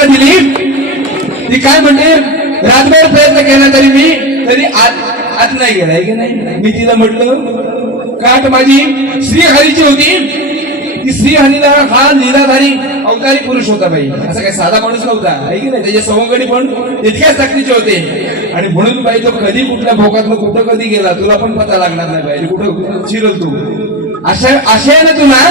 तिला दिली. ती काय म्हणते, रातभर प्रयत्न केला तरी आत नाही गेलाय की नाही. मी तिला म्हटलं काट माझी श्रीहरीची होती. की श्रीहरीला हा लीलाधारी अवतारी पुरुष होता बाई, असा काही साधा माणूस नव्हता आहे की नाही. त्याचे सवंगडी पण तितक्याच ताकदीचे होते. आणि म्हणून बाई तो कधी कुठल्या भोकात कुठं कधी गेला तुला पण पता लागणार नाही बाई, कुठं शिरल तू. अशा ना तुला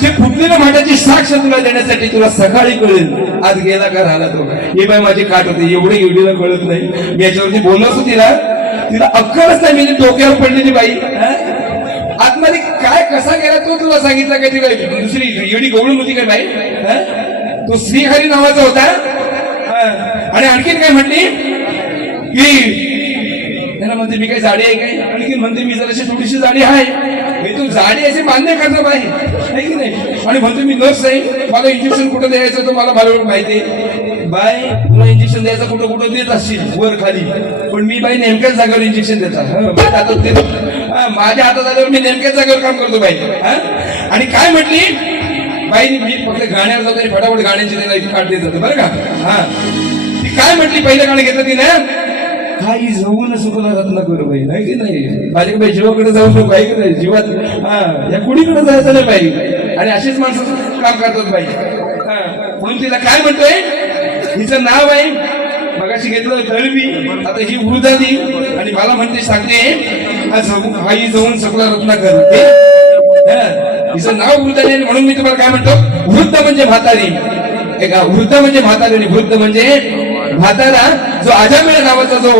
जे फुटलेल्या माठाची साक्ष तुला देण्यासाठी तुला सकाळी कळेल आज गेला का राहिला तो. हे बाई माझी काट होते, एवढीला कळत नाही. मी याच्यावरती बोललो असतो तिला अक्कलच नाही. मी डोक्यावर पडलेली बाई. आतमध्ये काय कसा गेला तो तुला सांगितलं काय. ती काय दुसरी एवढी गवळून होती काय बाई. तो श्रीहरी नावाचा होता. आणि आणखीन काय म्हटली की त्याला म्हणते मी काय जाडी आहे काय. आणखीन म्हणते मी जराशी थोडीशी जाडी आहे. तू जाडी असे मान्य करतो बाई आहे की नाही. आणि म्हणतो मी नर्स आहे, मला इंजेक्शन कुठं द्यायचं तर मला बरोबर माहिती आहे. बाय तुला इंजेक्शन द्यायचं कुठं कुठं देत असशील वर खाली, पण मी बाई नेमक्याच जागेवर इंजेक्शन देतात. माझ्या हातात आल्यावर मी नेमक्याच जागेवर काम करतो बाई. आणि काय म्हटली बाई, मी फक्त गाण्यावर जातो आणि फटाफट गाण्याची त्याला काढ देत जातो बरं का. ती काय म्हटली, पहिलं गाणं घेतलं ती ना, काही जाऊन सुखाला रत्न करू बाई नाही की नाही. माझ्याकडे जीवाकडे जाऊ नको आहे की नाही. जीवात या कुणीकडे जायचं नाही बाई. आणि अशीच माणसं काम करतात बाई. म्हणून तिला काय म्हणतोय, हिचं नाव आहे मगाशी घेतलं दळवी, आता ही वृद्धादी. आणि मला म्हणते सांगते आई जाऊन सकला रत्नाकर. हिचं नाव वृद्धादी. म्हणून मी तुम्हाला काय म्हणतो, वृद्ध म्हणजे म्हातारी. वृद्ध म्हणजे म्हातारी आणि वृद्ध म्हणजे म्हातारा. जो अजामेळ नावाचा जो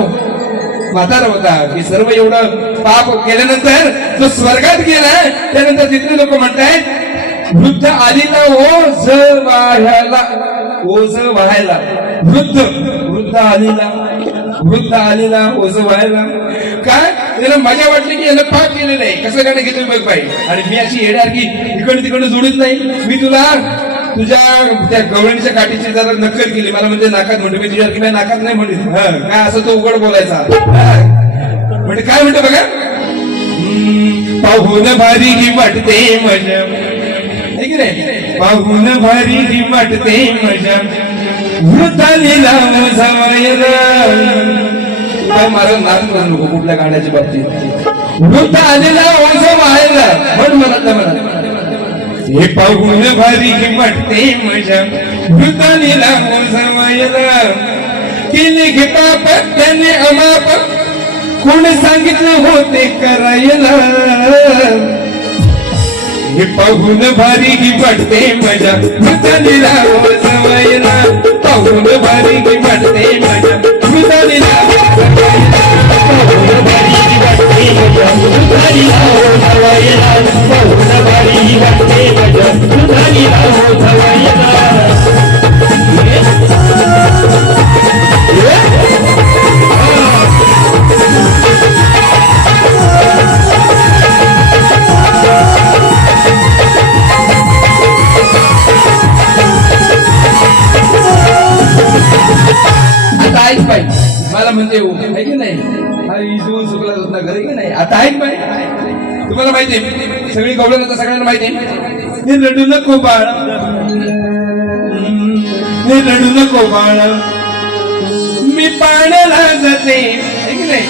म्हातारा होता की सर्व एवढं पाप केल्यानंतर जो स्वर्गात गेला, त्यानंतर तिथले लोक म्हणतायत वृद्ध आलीला ओझ वाहायला. ओझ वाहायला वृद्ध आलीला ओझ व्हायला. काय त्याला मजा वाटली की यानं पाप केलेलं आहे. कसं गाणं घेतोय बघ बाई. आणि मी अशी येणार की इकडे तिकडे जोडीत नाही. मी तुला तुझ्या त्या गवळणीच्या काठीची जरा नक्कल केली. मला म्हणजे नाकात म्हणतो मी तुझ्या की नाकात नाही म्हणली काय असं तो उघड बोलायचा. म्हणजे काय म्हणतो बघा, पाहून भारी ही वाटते मजा की नाही. पाहून भारी ही वाटते मजा वृद्धालीला माझं नाच करू नको कुठल्या गाण्याच्या बाबतीत. वृद्ध आलेला ओझ व्हायला म्हण म्हणत हे पाहून भारी ही वाटते मजा वृद्धालीला ओझ व्हायला. केले घे पाप त्याने अमाप कोण सांगितलं होते करायला. हे पाहून भारी ही वाटते मजा वृद्धालीला ओझ व्हायला. पाहून भारी ही वाटते मजा वृद्धालीला पाहून भारी ही वाटते मजा वृद्धालीला ओझ व्हायला. पाहून भारी ही वाटते मजा वृद्धालीला ओझ व्हायला. ऐक बाई मला म्हणते आहे की नाही. इथून चुकला होता घरी की नाही. आता ऐक बाई, तुम्हाला माहितीये सगळी गवळण आता सगळ्यांना माहितीये. रडू नको बाळ, रडू नको बाळ, मी पाण्याला जाते आहे की नाही.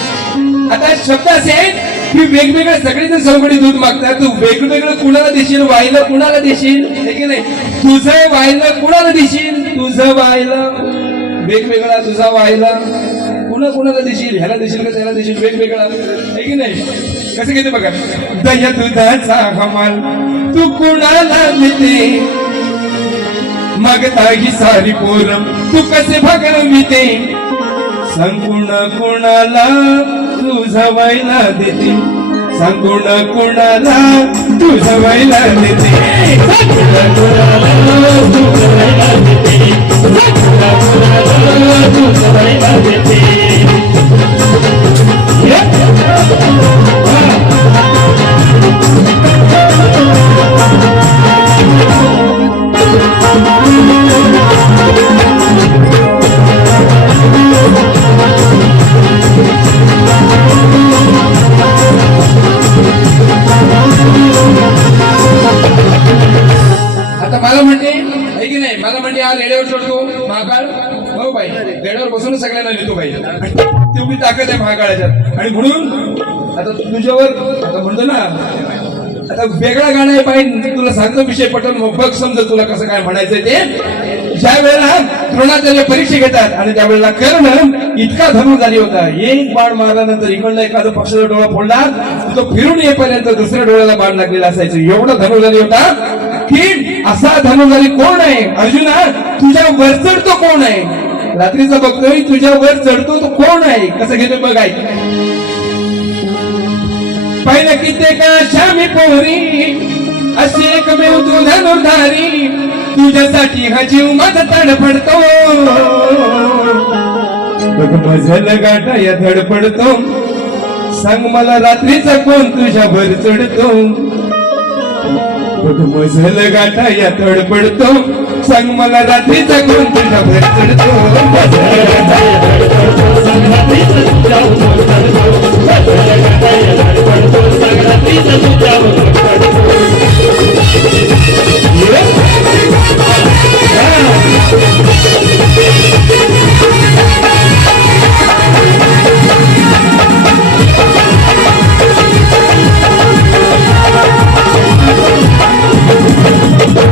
आता शब्द असे की वेगवेगळ्या सगळेजण चौकडी दूध मागतात. तू वेगवेगळं कुणाला देशील, वाहिलं कुणाला देशील आहे की नाही. तुझं वाहिलं कुणाला देशील, तुझं वाहिलं वेगवेगळा, तुझा वाहिला कुणाला देशील, ह्याला देशील का त्याला देशील, वेगवेगळा आहे की नाही. कसं घेते बघा, दया दुधाचा हमाल तू कुणाला देते मागता ही सारी पोरं तू कसे भागविते. सांग कुणाला तुझा वाहिला देते, सांग कुणाला तुझा वाहिला देते. आता मला म्हणते आहे की नाही, मला म्हणते हा लेड्यावर महाकाळ हो बाई बेडावर बसून सगळ्यांना नेतो बाई तेवढी ताकद आहे महाकाळाच्यात. आणि म्हणून आता तुझ्यावर आता म्हणतो ना आता वेगळा गाणं आहे बाई तुला सांगतो विषय पटन मग बघ समजा तुला कसं काय म्हणायचंय ते. ज्या वेळेला द्रोणाचार्य परीक्षा घेतात आणि त्यावेळेला कर्ण इतका धनुर्धारी होता एक बाण मारल्यानंतर इकडनं एखादा पक्षाचा डोळा फोडला तो फिरून येईपर्यंत दुसऱ्या डोळ्याला बाण लागलेला असायचं एवढा धनुर्धारी होता की असा धनुर्धारी कोण आहे अर्जुना तुझ्या वर चढतो कोण आहे रात्रीचा बघतोय तुझ्या वर चढतो तो कोण आहे कसं घेतो बघाय पाहिलं कित्येक श्यामी पोरी अशी एकमेव तू धनुर्धारी तुझ्यासाठी हा जीव माझा तडफडतो बघ मजल गाठा या धडपडतो सांग मला रात्रीचा कोण तुझ्या वर चढतो बघ मजल गाठा या धडपडतो सांग मला रात्रीचा कोण तुझ्या वर चढतो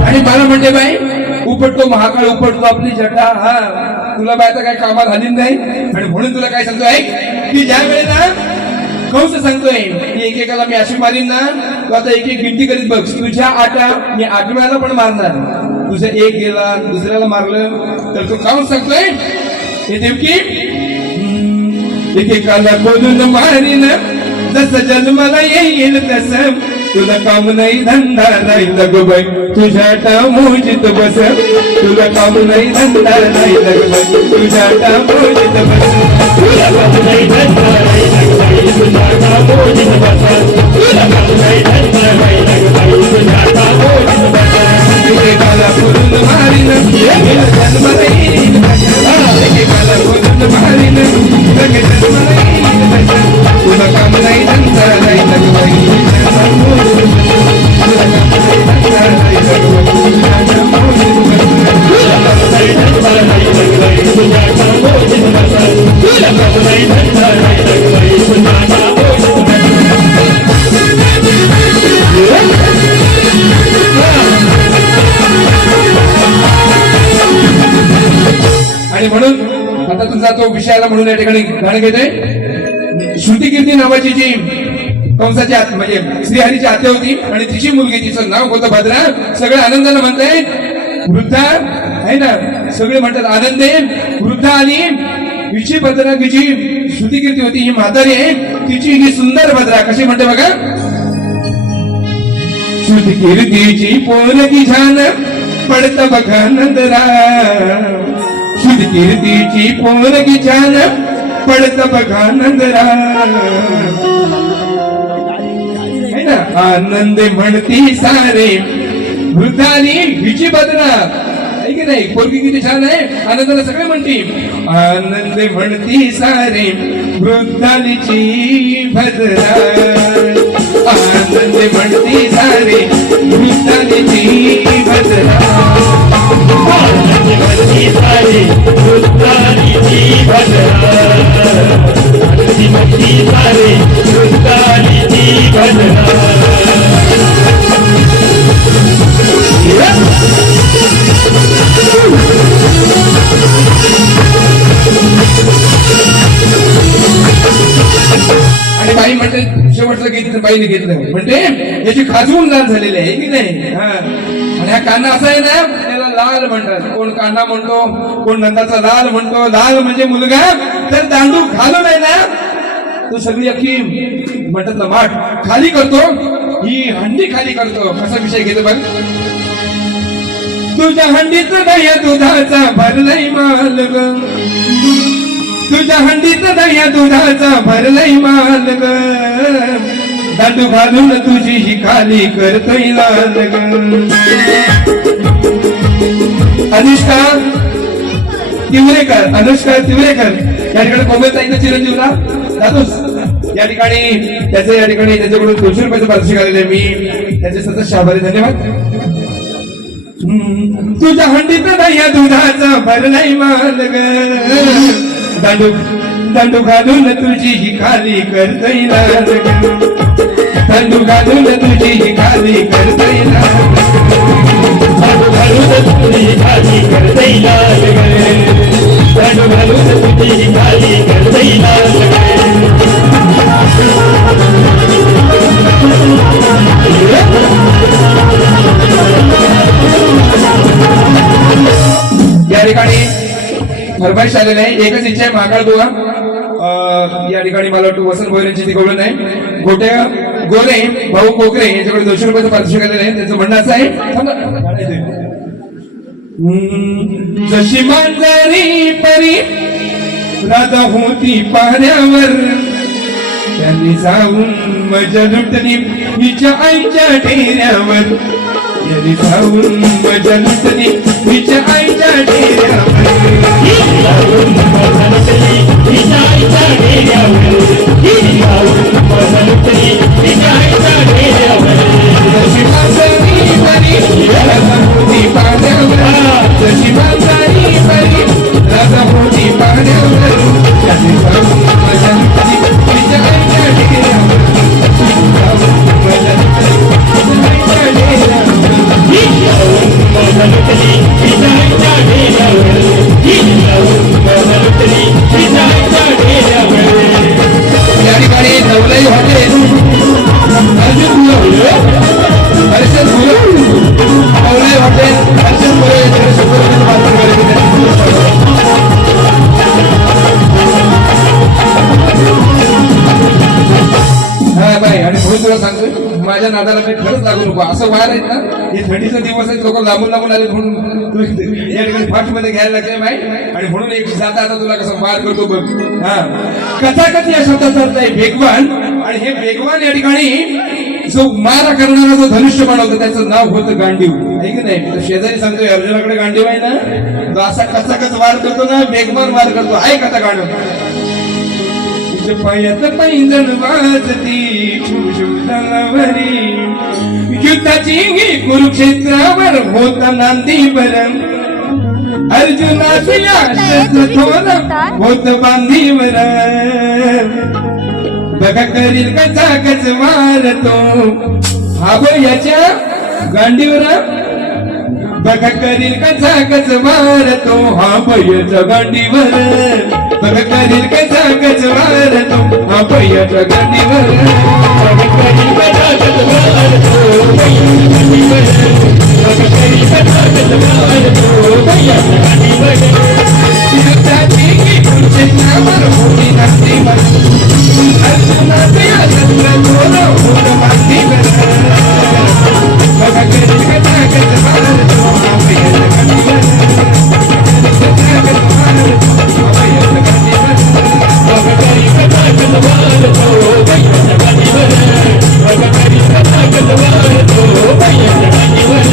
आणि मला म्हणते बाई उपटतो महाकाळ उपटतो आपली जटा हा तुला बाय आता काय कामात आली नाही आणि म्हणून तुला काय सांगतो ऐक की ज्या वेळेला कंस सांगतोय की एकेकाला मी अशी मारीन ना तू आता एक एक गिनती करीत बघ तुझ्या आटा मी आठव्याला पण मारणार तुझा एक गेला दुसऱ्याला मारलं तर तू कंस सांगतोय हे देवकी एकेकाला बोलून मारीन जसं जन्माला येईल तसं तुला काम नाही धंदा नाही लग बाई तुझ्या टामोजित बस तुला काम नाही धंदा नाही लग बाई तुझ्या टामोजित बस तुला काम नाही धंदा नाही लग बाई तुझ्या टामोजित बस तुला काम नाही धंदा नाही लग बाई तुझ्या टामोजित बस एकेकाला बोलून मारीन जन्माला येईल एकेकाला बोलून मारीन जन्माला येईल तुला काम नाही धंदा नाही लग बाई आणि म्हणून आता तुझा तो विषयाला म्हणून या ठिकाणी गाणं घेतोय श्रुतिकीर्ती नावाची जी कंसाची म्हणजे श्रीहरीची आत्या होती आणि तिची मुलगी तिचं नाव होतं भद्रा सगळे आनंदानं म्हणताय वृद्धा आहे ना सगळे म्हणतात आनंदे वृद्धा आणि हिची भद्रा तिची श्रुतिकीर्ती होती ही म्हातारी आहे तिची ही सुंदर भद्रा कशी म्हणते बघा श्रुतिकीर्तीची पोरगी छान पडत बघा नंदरा श्रुतिकीर्तीची पोरगी छान पडत बघा नंदरा आनंद म्हणती सारे वृद्धानी हिची बदना आहे की नाही पोरगी किती छान आहे आनंदाला सगळे म्हणती आनंद म्हणती सारे वृद्धानीची भद्रा आनंद म्हणती सारे वृद्धानीची भद्रा आनंद म्हणती सारे वृद्धानीची भद्रा आनंद म्हणती सारे वृद्धानीची भद्रा आणि बाई म्हणते शेवटचं गीत बाईने घेतलं म्हणते याची खाजवून लाल झालेली आहे की नाही हा आणि हा कान्हा असा आहे ना त्याला लाल म्हणतात कोण कान्हा म्हणतो कोण नंदाचा लाल म्हणतो लाल म्हणजे मुलगा तर दांडू घालून आहे ना तो सगळी अख्खी म्हणतात ना माठ खाली करतो ही हंडी खाली करतो कसा विषय घेतो बघ तुझ्या हंडीत दह्या दुधाचा भरलंय माल ग तुझ्या हंडीत दह्या दुधाचा भरलंय माल ग दांडू घालून तुझी ही खाली करतोय लाल ग अनुष्का तिवरेकर या ठिकाणी कोमेल ताईंना चिरंजीवला जातोस या ठिकाणी त्याच्याकडून 200 रुपयाचं पारितोषिक आलेलं आहे मी त्याचे सतत आभारी धन्यवाद. तुझ्या हंडीत नाही दुधाचा भरलाय माल ग दांडू दांडू घालून तुझी ही खाली करता येणार दांडू घालून तुझी ही खाली करता येणार दांडू घालून तुझी खाली करता येणार दांडू घालून तुझी खाली करता येणार या ठिकाणी फरमाईश आलेले आहे एकच इच्छा आहे महाकाळ बुवा या ठिकाणी मला वाटतं वसंत भोईरांची ती कळून आहे गोट्या गोरे भाऊ कोकरे याच्याकडे 200 रुपयाचं पारितोषिक आलेलं आहे त्यांचं म्हणणं असं आहे जशी मांजरी परी राधा होती पाण्यावर त्यांनी जाऊन मजा लुटली हिच्या आईच्या डेऱ्यावर यांनी जाऊन मजा लुटली हिच्या आईच्या डेऱ्यावर जाऊन मजा लुटली हिच्या आईच्या डेऱ्यावर जाऊन मजा लुटली हिच्या आईच्या डेऱ्यावर जशी मांजरी परी राधा होती पाण्यावर जशी मांजरी परी राधा होती पाण्यावर त्यांनी जाऊन मजा लुटली हिच्या आईच्या डेऱ्यावर जाऊन मजा लुटली हिच्या आईच्या डेऱ्यावर जाऊन मजा लुटली हिच्या आईच्या डेऱ्यावर जाऊन मजा लुटली हिच्या आईच्या डेऱ्यावर या ठिकाणी नवलाई हॉटेल अर्जुन मुलं हर्षद मुलं नवलाई हॉटेल अर्जुन मुलं याच्याकडे 100 रुपयाचं पारितोषिक हा बाई आणि म्हणून तुला सांगतोय माझ्या नादाला काही खरंच लागू नको असं वार आहेत ना हे थंडीचा दिवस आहे लोक लांबून लांबून आले म्हणून तू या ठिकाणी फाट मध्ये घ्यायला लागले बाई आणि म्हणून एक जाता आता तुला कसं वार करतो बघ हा कथाकथ या शब्दाचा अर्थ आहे वेगवान आणि हे वेगवान या ठिकाणी जो मारा करणारा जो धनुष्य बनवतो त्याचं नाव होतं गांडीव आहे की नाही तर शेजारी सांगतोय अर्जुनाकडे गांडीव आहे ना तो असा कचाकच वार करतो ना वेगवान वार करतो आहे कथा गांडीव पायात पैंजण वाजती तलवारी युद्धाची कुरुक्षेत्रावर होता नांदीवर अर्जुनाचं थोर होत बांधीवर बघा करील कचा कच मारतो हा याच्या गांडीवर बघा करील कचा कच मारतो हा बयच्या गांडीवर बघा करील कचा कच मारतो हा बयच्या गांडीवर बघा करील कचा कच मारतो बयच्या गांडीवर बघा करील कचा कच मारतो बयच्या गांडीवर युद्धाची कुरुक्षेत्रावर होती नांदीवर अर्जुनाच्या शस्त्र होत बांधीवर बघा करील कचा कच मारतो हा बयच्या गांडीवर बघा करील कचा कच मारतो बयच्या गांडीवर बघा करील कचा कच मारतो बयच्या गांडीवर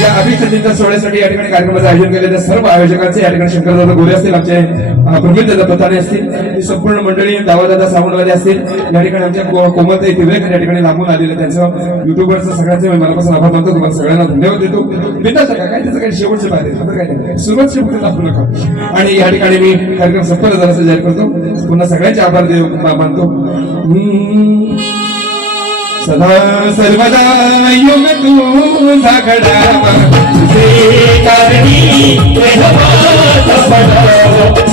या अभिषेकाच्या सोहळ्यासाठी या ठिकाणी कार्यक्रमाचं आयोजन केलेल्या सर्व आयोजकांचे या ठिकाणी शंकरदादा गोरे असतील आमचे प्रवीण दादा पताने असतील ही संपूर्ण मंडळी दावादादा सावंतवाले असतील या ठिकाणी आमच्या कोमलताई तिवरेकर या ठिकाणी लांबून आलेले त्यांचं युट्यूबरचं सगळ्यांचे मनापासून आभार मानतो तुम्हाला सगळ्यांना धन्यवाद देतो बिंदास काय त्याचं काही शेवटचे पाहिजे आता काय नाही सुरुवात शेवटी दाखवू नका आणि या ठिकाणी मी कार्यक्रम संपन्न झाल्याचं जाहीर करतो पुन्हा सगळ्यांचे आभार मानतो सदा सर्वदा युग तुझा घडावा तुझे कारणी प्रेमाचा पडावा